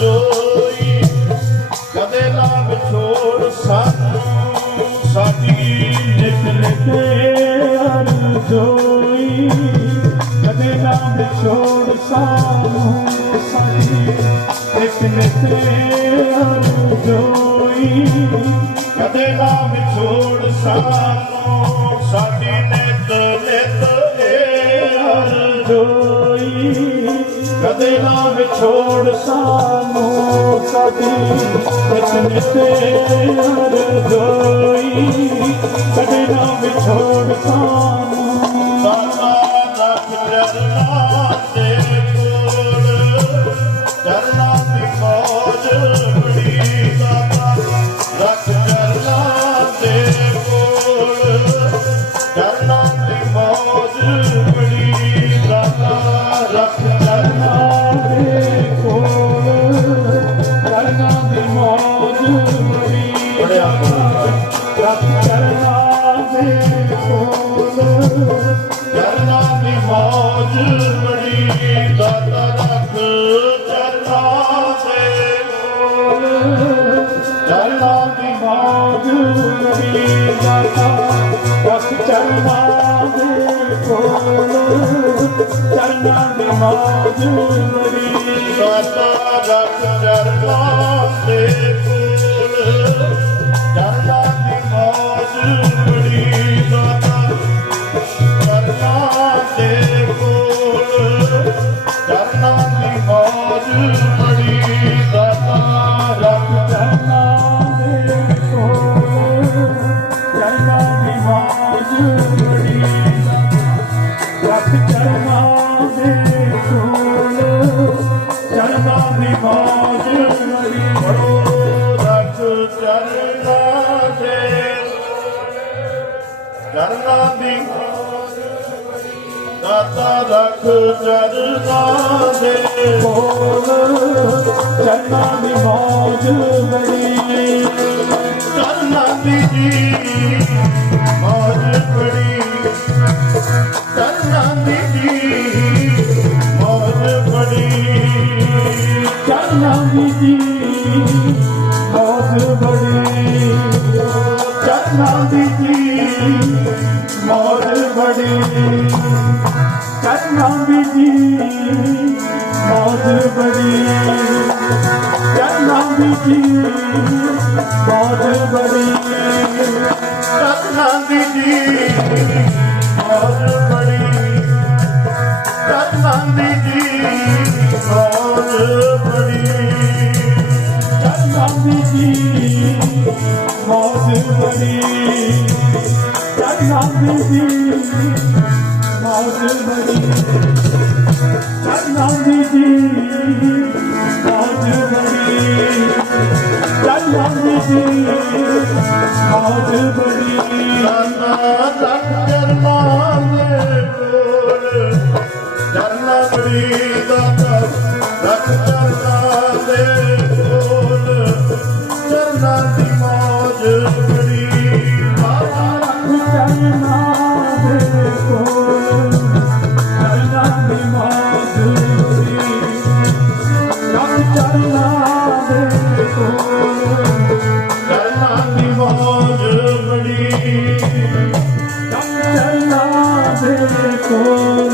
ਜੋਈ ਕਦੇ ਨਾ ਵਿਛੋੜ ਸਾਨੂੰ, ਸਾਡੀ ਨਿਤ ਨਿਤ ਅਰਜ਼ੋਈ ਕਦੇ ਨਾ ਵਿਛੋੜ ਸਾਨੂੰ, ਸਾਡੀ ਇੱਕ ਨਿਤ ਅਰਜ਼ੋਈ ਕਦੇ ਨਾ ਵਿਛੋੜ ਸਾਨੂੰ, ਸਾਡੀ ਕਦੇ ਨਾ ਵਿਛੋੜ ਸਾਨੂੰ ਸਾਡੀ। ਇੱਕ ਨਿਤ ਅਰਜ਼ੋਈ ਕਦੇ ਨਾ ਵਿਛੋੜ ਸਾਨੂੰ ਚਰਨਾਂ ਦੀ ਮੌਜ ਬੜੀ ਦਾਤਾ ਚਰਨਾਂ ਦੇ ਕੋਲ ਚਰਨਾਂ ਦੀ ਮੌਜ ਚਰਨਾਂ ਦੇ ਚਰਨਾਂ ਦੀ ਦਾਤਾ ਰੱਖ ਚਰਨਾਂ ਦੇ ਕੋਲ ਕਰਨਾ ਦੀ ਮੌਜ ਬੜੀ ਚਰਨਾਂ ਦੀ ਜੀ ਮੌਜ ਬੜੀ ਚਰਨਾਂ ਦੀ ਜੀ ਮੌਜ ਬੜੀ ਕਰਨਾ ਦੀ ਜੀ ਕਰਨਾ ਦੀ ਜੀ ਮੌਜ ਬੜੀ ਕਰਨਾ ਦੀ ਜੀ ਮੌਜ ਬੜੀ ਕਰਨਾ ਦੀ ਜੀ ਮੌਜ ਬੜੀ ਕਰਨਾ ਦੀ ਜੀ ਮੌਜ ਬੜੀ ਕਰਨਾ ਦੀ ਜੀ ਮੌਜ ਬੜੀ ਦਾਤਾ ਰੱਖ ਚਰਨਾਂ ਦੇ ਕੋਲ ਚਰਨਾਂ ਬੜੀ ਦਾਤਾ ਰੱਖ ਚਰਨਾਂ ਰੱਖ ਕਰਨਾ ਦੇ ਕੋਲ